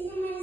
Sige, my